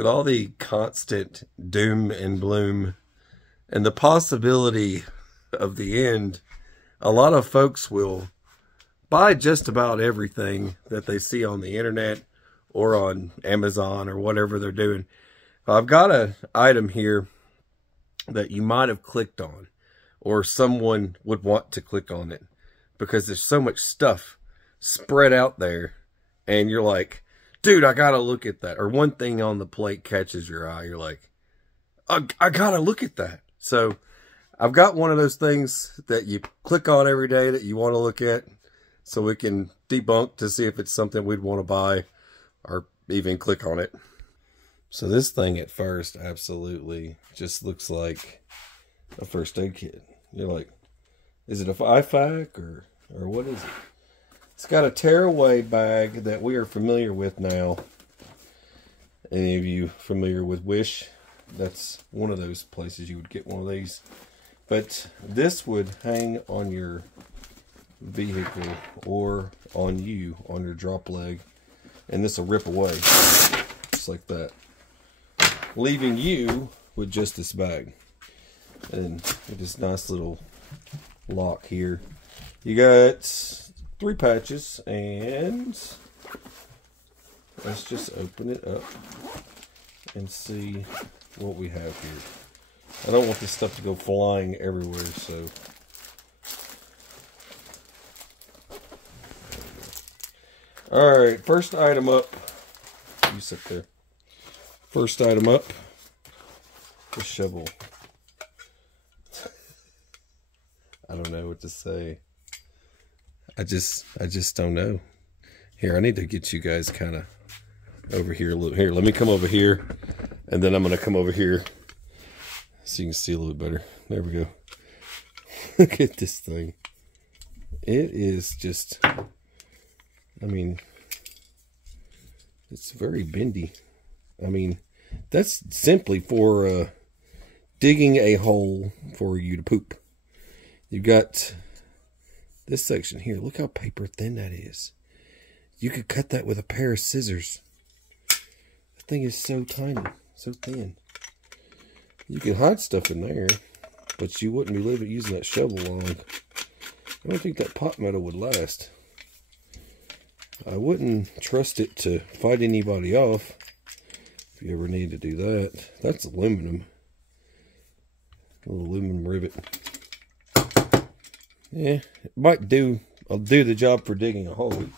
With all the constant doom and gloom and the possibility of the end, a lot of folks will buy just about everything that they see on the internet or on Amazon or whatever they're doing. I've got an item here that you might have clicked on, or someone would want to click on it, because there's so much stuff spread out there and you're like, dude, I gotta look at that. Or one thing on the plate catches your eye. You're like, I gotta look at that. So I've got one of those things that you click on every day that you want to look at, so we can debunk to see if it's something we'd want to buy or even click on it. So this thing at first absolutely just looks like a first aid kit. You're like, is it a IFAC or what is it? It's got a tearaway bag that we are familiar with now. Any of you familiar with Wish? That's one of those places you would get one of these. But this would hang on your vehicle or on you, on your drop leg. And this will rip away, just like that, leaving you with just this bag. And with this nice little lock here. You got 3 patches, and let's just open it up and see what we have here. I don't want this stuff to go flying everywhere, so alright, first item up. You sit there. First item up, the shovel. I don't know what to say. I just don't know. Here, I need to get you guys kind of over here a little. Here, let me come over here, and then I'm going to come over here so you can see a little bit better. There we go. Look at this thing. It is just, I mean, it's very bendy. I mean, that's simply for digging a hole for you to poop. You've got this section here. Look how paper thin that is. You could cut that with a pair of scissors. The thing is so tiny, so thin. You could hide stuff in there, but you wouldn't be using that shovel long. I don't think that pot metal would last. I wouldn't trust it to fight anybody off if you ever need to do that. That's aluminum. A little aluminum rivet. Yeah, it might do the job for digging a hole. And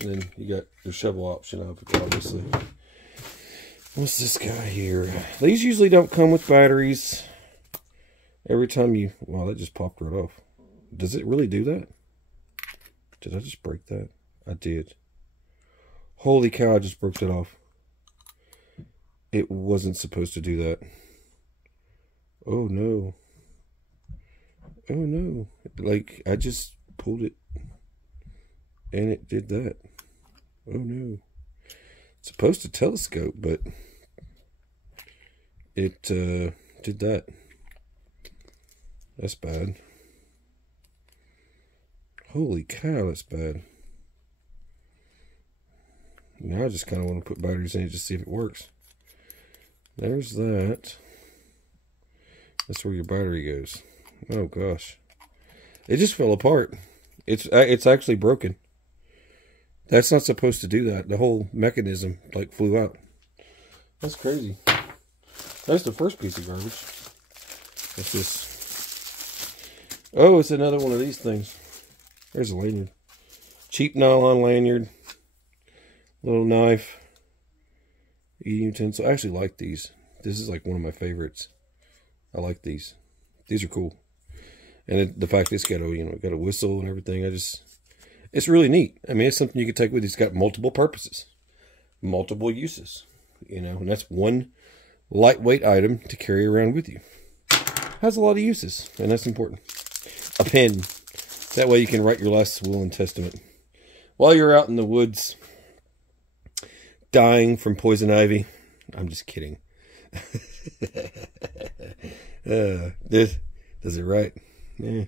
then you got your shovel option of it, obviously. What's this guy here? These usually don't come with batteries. Every time you... Wow, that just popped right off. Does it really do that? Did I just break that? I did. Holy cow, I just broke that off. It wasn't supposed to do that. Oh no. Oh no. Like, I just pulled it and it did that. Oh no. It's supposed to telescope, but it did that. That's bad. Holy cow, that's bad. Now I just kind of want to put batteries in it just to see if it works. There's that. That's where your battery goes. Oh gosh. It just fell apart. It's actually broken. That's not supposed to do that. The whole mechanism like flew out. That's crazy. That's the first piece of garbage. What's this? Oh, it's another one of these things. There's a lanyard. Cheap nylon lanyard. Little knife. Eating utensil. I actually like these. This is like one of my favorites. I like these. These are cool. And the fact it's got a, got a whistle and everything. It's really neat. I mean, it's something you can take with you. It's got multiple purposes. Multiple uses. And that's one lightweight item to carry around with you. Has a lot of uses, and that's important. A pen. That way you can write your last will and testament. While you're out in the woods, dying from poison ivy. I'm just kidding. Does it write? Yeah.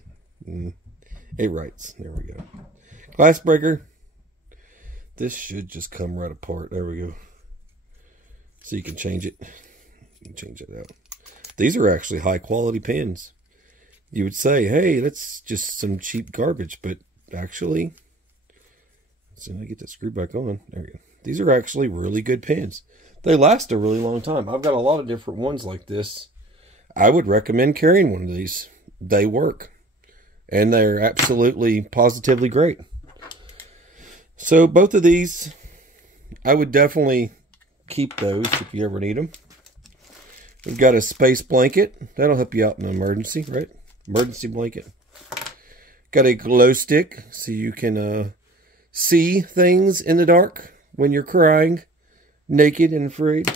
It writes. There we go. Glass breaker. This should just come right apart. There we go. So you can change it. You can change it out. These are actually high quality pins. You would say, hey, that's just some cheap garbage, but actually, so I get that screw back on. There we go. These are actually really good pins. They last a really long time. I've got a lot of different ones like this. I would recommend carrying one of these. They work. And they're absolutely, positively great. So both of these, I would definitely keep those if you ever need them. We've got a space blanket. That'll help you out in an emergency, right? Emergency blanket. Got a glow stick so you can see things in the dark when you're crying, naked and afraid.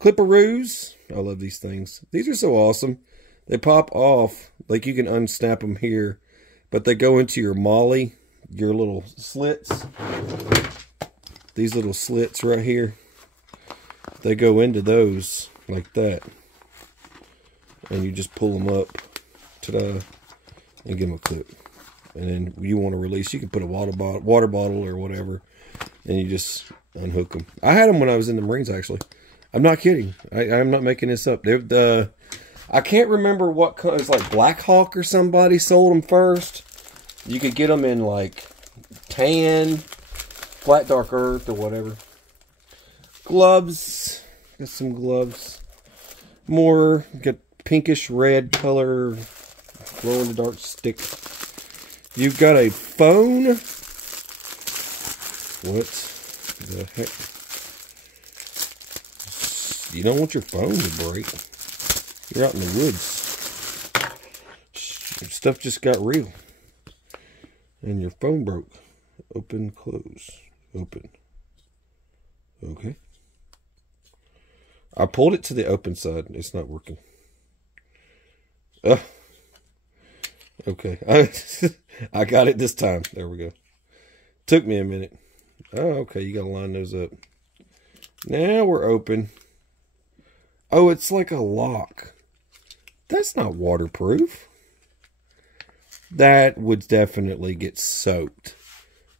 Clipperoos. I love these things. These are so awesome. They pop off, like you can unsnap them here, but they go into your molly, your little slits. These little slits right here, they go into those like that. And you just pull them up, ta-da, and give them a clip. And then you want to release, you can put a water bottle or whatever, and you just unhook them. I had them when I was in the Marines, actually. I'm not kidding. I'm not making this up. I can't remember what color. It's like Black Hawk or somebody sold them first. You could get them in like tan, flat dark earth or whatever. Gloves. Got some gloves. More. Got pinkish red color. Glow in the dark stick. You've got a phone. What the heck? You don't want your phone to break. You're out in the woods. Stuff just got real. And your phone broke. Open, close, open. Okay. I pulled it to the open side. It's not working. Okay. I got it this time. There we go. Took me a minute. Oh, okay. You got to line those up. Now we're open. Oh, it's like a lock. That's not waterproof. That would definitely get soaked.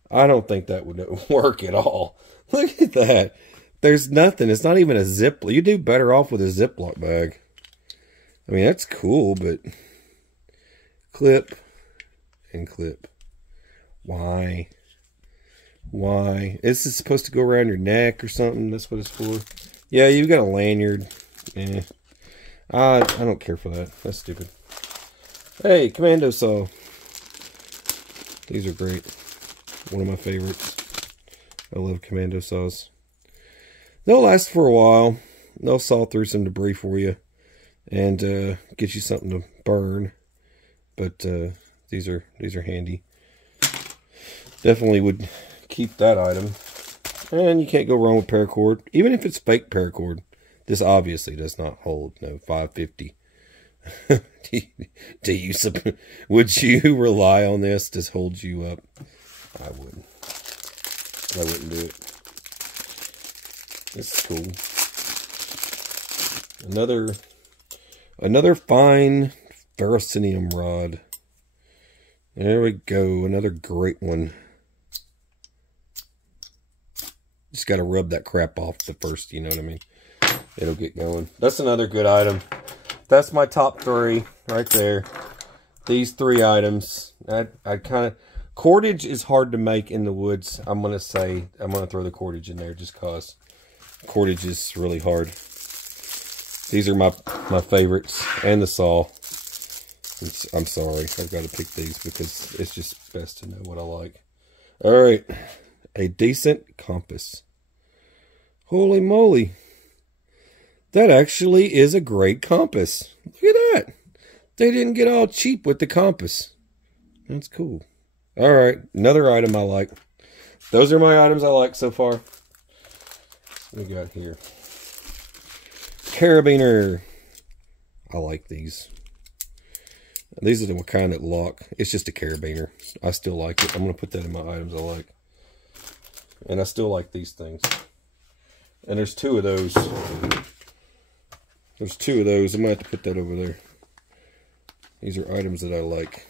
I don't think that would work at all. Look at that. There's nothing. It's not even a zip. You do better off with a Ziploc bag. I mean, that's cool, but clip and clip. Why? Why? Is this supposed to go around your neck or something? That's what it's for. Yeah, you've got a lanyard. Eh. I don't care for that. That's stupid. Hey, commando saw. These are great. One of my favorites. I love commando saws. They'll last for a while. They'll saw through some debris for you and get you something to burn. But these are handy. Definitely would keep that item. And you can't go wrong with paracord, even if it's fake paracord. This obviously does not hold no 550. Would you rely on this to hold you up? I wouldn't. I wouldn't do it. This is cool. Another fine ferrocenium rod. There we go. Another great one. Just got to rub that crap off the first, you know what I mean? It'll get going. That's another good item. That's my top three right there. These three items. I kind of... Cordage is hard to make in the woods. I'm going to say... I'm going to throw the cordage in there just because cordage is really hard. These are my favorites. And the saw. I'm sorry. I've got to pick these because it's just best to know what I like. Alright. A decent compass. Holy moly. That actually is a great compass. Look at that. They didn't get all cheap with the compass. That's cool. Alright, another item I like. Those are my items I like so far. What we got here? Carabiner. I like these. These are the kind that lock. It's just a carabiner. I still like it. I'm going to put that in my items I like. And I still like these things. And there's two of those. There's two of those. I'm going to have to put that over there. These are items that I like.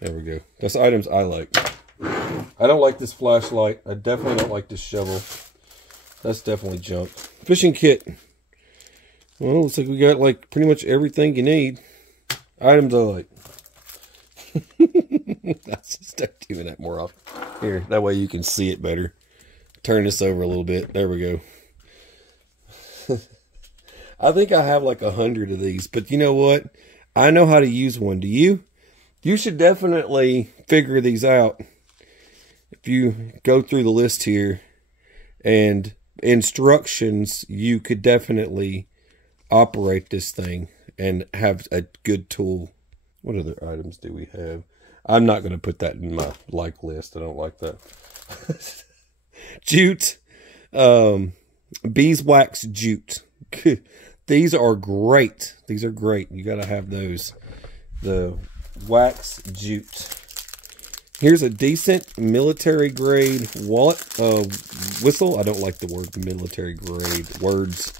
There we go. That's items I like. I don't like this flashlight. I definitely don't like this shovel. That's definitely junk. Fishing kit. Well, looks like we got like pretty much everything you need. Items I like. Let's just start doing that more often. Here, that way you can see it better. Turn this over a little bit. There we go. I think I have like 100 of these, but you know what? I know how to use one. Do you? You should definitely figure these out. If you go through the list here and instructions, you could definitely operate this thing and have a good tool. What other items do we have? I'm not going to put that in my like list. I don't like that. Jute. Beeswax jute. These are great. These are great. You got to have those. The wax jute. Here's a decent military grade wallet. Whistle. I don't like the word military grade. Words.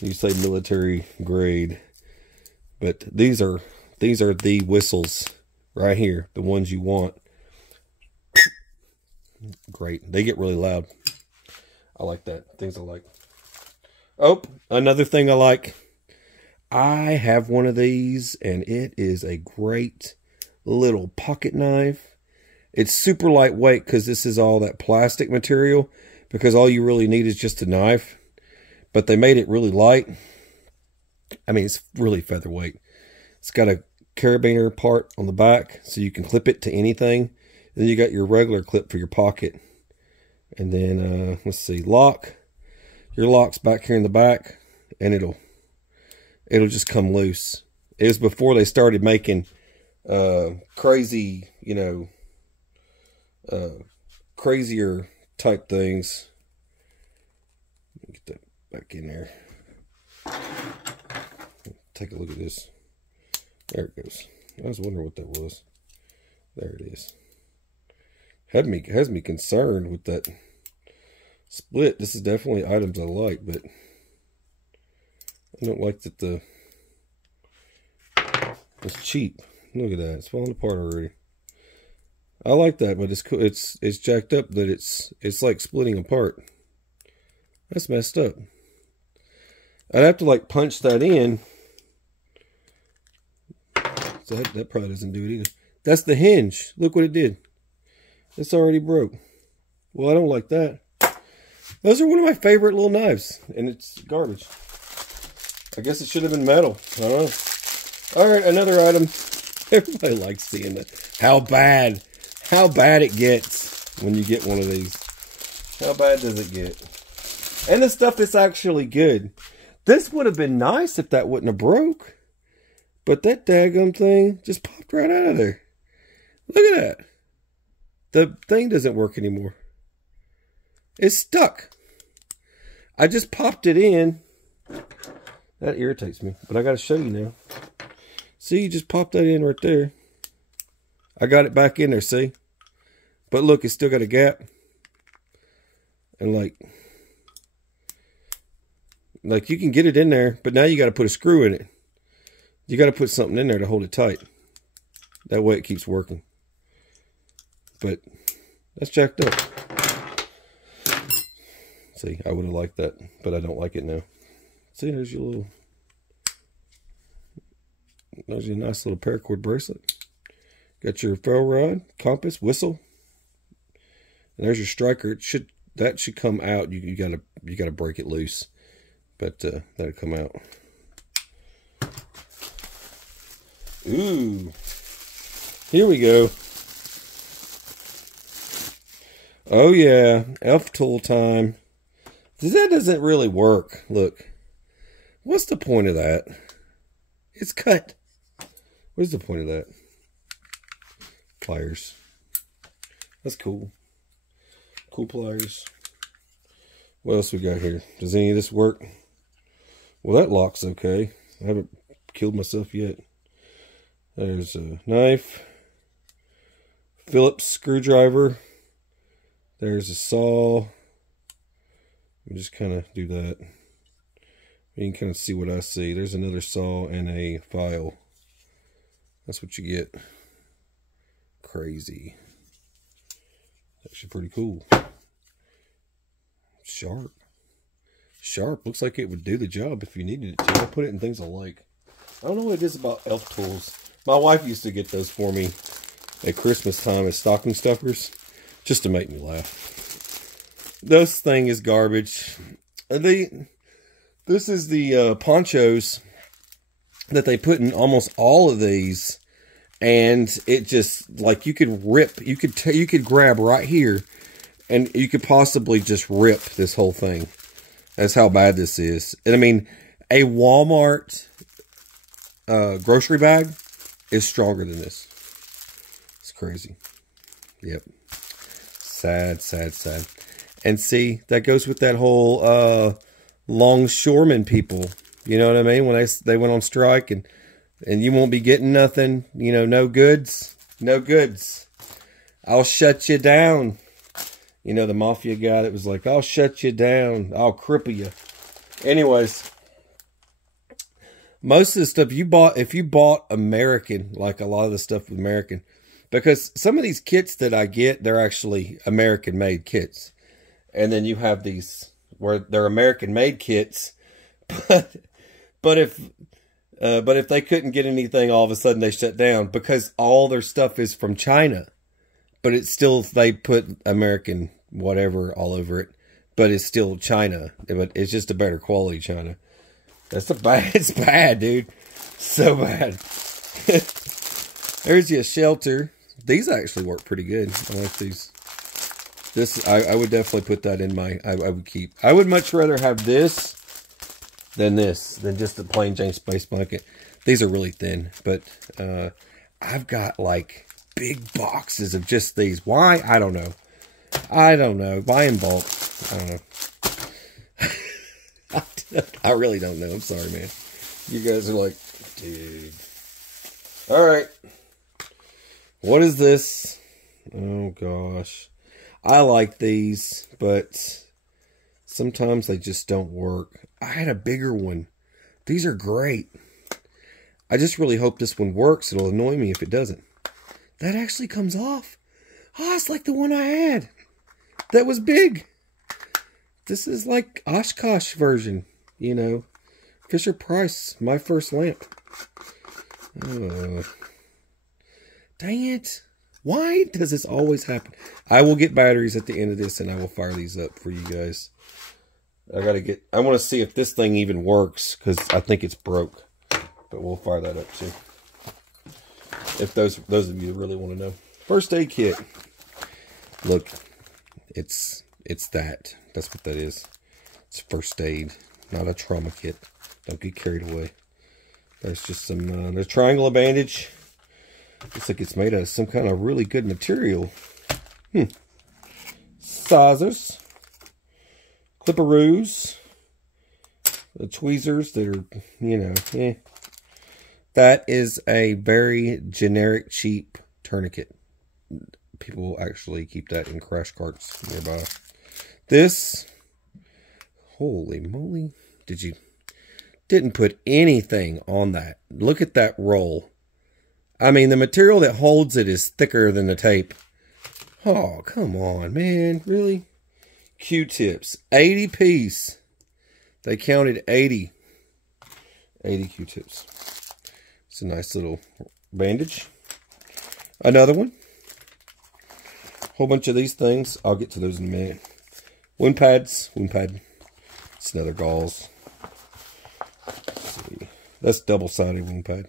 You say military grade. But these are the whistles right here. The ones you want. Great. They get really loud. I like that. Things I like. Oh, another thing I like. I have one of these, and it is a great little pocket knife. It's super lightweight because this is all that plastic material, because all you really need is just a knife. But they made it really light. I mean, it's really featherweight. It's got a carabiner part on the back, so you can clip it to anything. Then you got your regular clip for your pocket. And then, let's see, lock. Your lock's back here in the back, and it'll just come loose. It was before they started making crazy, you know, crazier type things. Let me get that back in there. Take a look at this. There it goes. I was wondering what that was. There it is. Has me concerned with that split. This is definitely items I like, but I don't like that it's cheap. Look at that. It's falling apart already. I like that, but it's cool. It's jacked up that it's like splitting apart. That's messed up. I'd have to like punch that in. So that probably doesn't do it either. That's the hinge. Look what it did. It's already broke. Well, I don't like that. Those are one of my favorite little knives, and it's garbage. I guess it should have been metal. I don't know. All right, another item. Everybody likes seeing that. How bad it gets when you get one of these. How bad does it get? And the stuff that's actually good. This would have been nice if that wouldn't have broke. But that daggum thing just popped right out of there. Look at that. The thing doesn't work anymore. It's stuck. I just popped it in. That irritates me, but I got to show you now. See, you just popped that in right there. I got it back in there, see? But look, it's still got a gap. And like you can get it in there, but now you got to put a screw in it. You got to put something in there to hold it tight. That way it keeps working. But that's jacked up. See, I would have liked that, but I don't like it now. See, there's your nice little paracord bracelet. Got your ferro rod, compass, whistle. And there's your striker. That should come out. You gotta break it loose. But that'll come out. Ooh. Here we go. Oh yeah, elf tool time. That doesn't really work. Look. What's the point of that? It's cut. What's the point of that? Pliers. That's cool. Cool pliers. What else we got here? Does any of this work? Well, that lock's okay. I haven't killed myself yet. There's a knife. Phillips screwdriver. There's a saw. We just kind of do that. You can kind of see what I see. There's another saw and a file. That's what you get. Crazy. Actually pretty cool. Sharp. sharp. Looks like it would do the job if you needed it to. I put it in things I like. I don't know what it is about elf tools. My wife used to get those for me at Christmas time as stocking stuffers, just to make me laugh. This thing is garbage. This is the ponchos that they put in almost all of these, and it just, like, you could rip, you could grab right here, and you could possibly just rip this whole thing. That's how bad this is. And I mean, a Walmart grocery bag is stronger than this. It's crazy. Yep. Sad, sad, sad. And see, that goes with that whole longshoreman people. You know what I mean? When they went on strike, and you won't be getting nothing. You know, no goods. No goods. I'll shut you down. You know, the mafia guy that was like, I'll shut you down. I'll cripple you. Anyways, most of the stuff if you bought American, like a lot of the stuff with American, because some of these kits that I get, they're actually American made kits. And then you have these where they're American made kits, but if they couldn't get anything, all of a sudden they shut down because all their stuff is from China. But it's still, they put American whatever all over it, but it's still China. But it's just a better quality China. It's bad, dude. So bad. There's your shelter. These actually work pretty good. I like these. This, I would definitely put that in my, I would keep. I would much rather have this than just the plain Jane space blanket. These are really thin, but I've got like big boxes of just these. Why? I don't know. I don't know. Buy in bulk. I don't know. I really don't know. I'm sorry, man. You guys are like, dude. All right. What is this? Oh, gosh. I like these, but sometimes they just don't work. I had a bigger one. These are great. I just really hope this one works. It'll annoy me if it doesn't. That actually comes off. Oh, it's like the one I had. That was big. This is like Oshkosh version, you know. Fisher Price, my first lamp. Oh. Dang it. Why does this always happen? I will get batteries at the end of this and I will fire these up for you guys. I want to see if this thing even works because I think it's broke. But we'll fire that up too. If those of you really want to know. First aid kit. Look, it's that. That's what that is. It's first aid, not a trauma kit. Don't get carried away. There's just some, there's triangle bandage. Looks like it's made out of some kind of really good material. Sizers. Clipperoos. The tweezers that are, you know, eh. That is a very generic, cheap tourniquet. People will actually keep that in crash carts nearby. This, holy moly, didn't put anything on that. Look at that roll. I mean, the material that holds it is thicker than the tape. Oh, come on, man, really? Q-tips, 80 piece. They counted 80 Q-tips. It's a nice little bandage. Another one. Whole bunch of these things. I'll get to those in a minute. Wound pads. Wound pad. It's another gauze. Let's see. That's double-sided wound pad.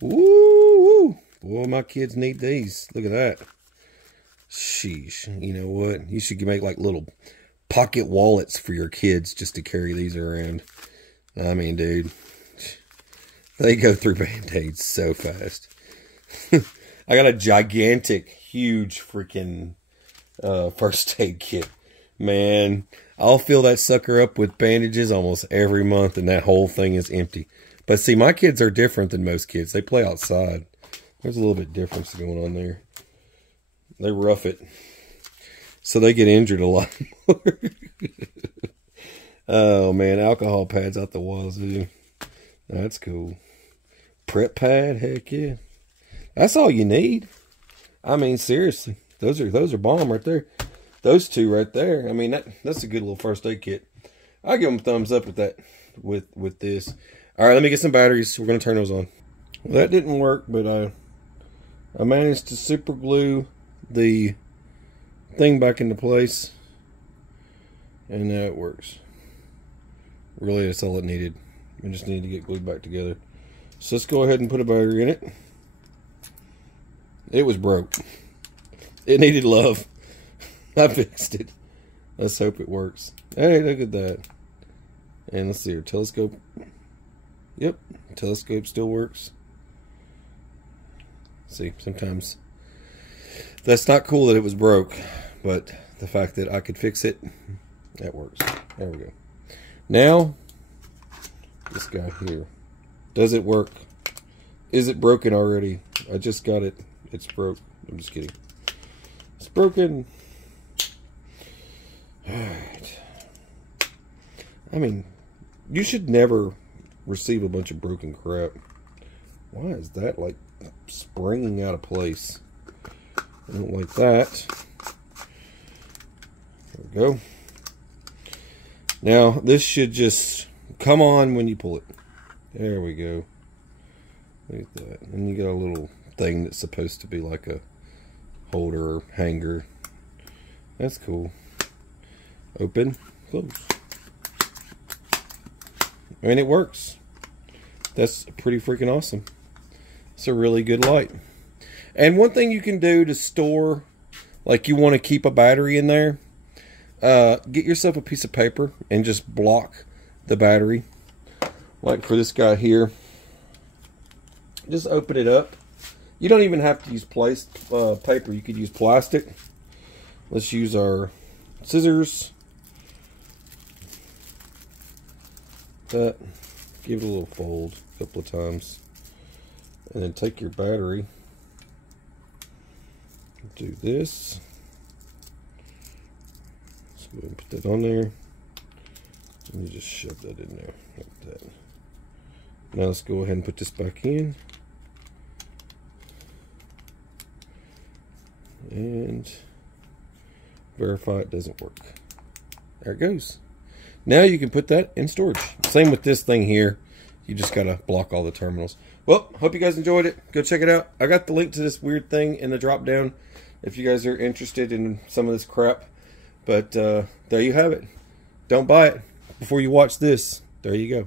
Woo! Boy, my kids need these. Look at that. Sheesh. You know what? You should make like little pocket wallets for your kids just to carry these around. I mean, dude. They go through Band-Aids so fast. I got a gigantic, huge freaking first aid kit. Man, I'll fill that sucker up with bandages almost every month, and that whole thing is empty. But see, my kids are different than most kids. They play outside. There's a little bit of difference going on there. They rough it. So they get injured a lot more. Oh, man, alcohol pads out the wazoo. That's cool. Prep pad, heck yeah. That's all you need. I mean, seriously. Those are bomb right there. Those two right there. I mean, that's a good little first aid kit. I'll give them a thumbs up with that, with this. All right, let me get some batteries. We're going to turn those on. Well, that didn't work, but I managed to super glue the thing back into place. And now it works. Really, that's all it needed. We just needed to get glued back together. So let's go ahead and put a battery in it. It was broke. It needed love. I fixed it. Let's hope it works. Hey, look at that. And let's see, our telescope. Yep, telescope still works. See, sometimes that's not cool that it was broke, but the fact that I could fix it, that works. There we go. Now, this guy here. Does it work? Is it broken already? I just got it. It's broke. I'm just kidding. It's broken. Alright. I mean, you should never receive a bunch of broken crap. Why is that like springing out of place? I don't like that. There we go. Now, this should just come on when you pull it. There we go. Look at that. And you got a little thing that's supposed to be like a holder or hanger. That's cool. Open, close. I mean, it works. That's pretty freaking awesome. It's a really good light. And one thing you can do to store, like you want to keep a battery in there, get yourself a piece of paper and just block the battery. Like for this guy here, just open it up. You don't even have to use paper. You could use plastic. Let's use our scissors. That, give it a little fold a couple of times, and then take your battery, do this. Let's go ahead and put that on there, and you just shove that in there like that. Now let's go ahead and put this back in, and verify it doesn't work. There it goes. Now you can put that in storage. Same with this thing here. You just gotta block all the terminals. Well, hope you guys enjoyed it. Go check it out. I got the link to this weird thing in the drop down if you guys are interested in some of this crap. But there you have it. Don't buy it before you watch this. There you go.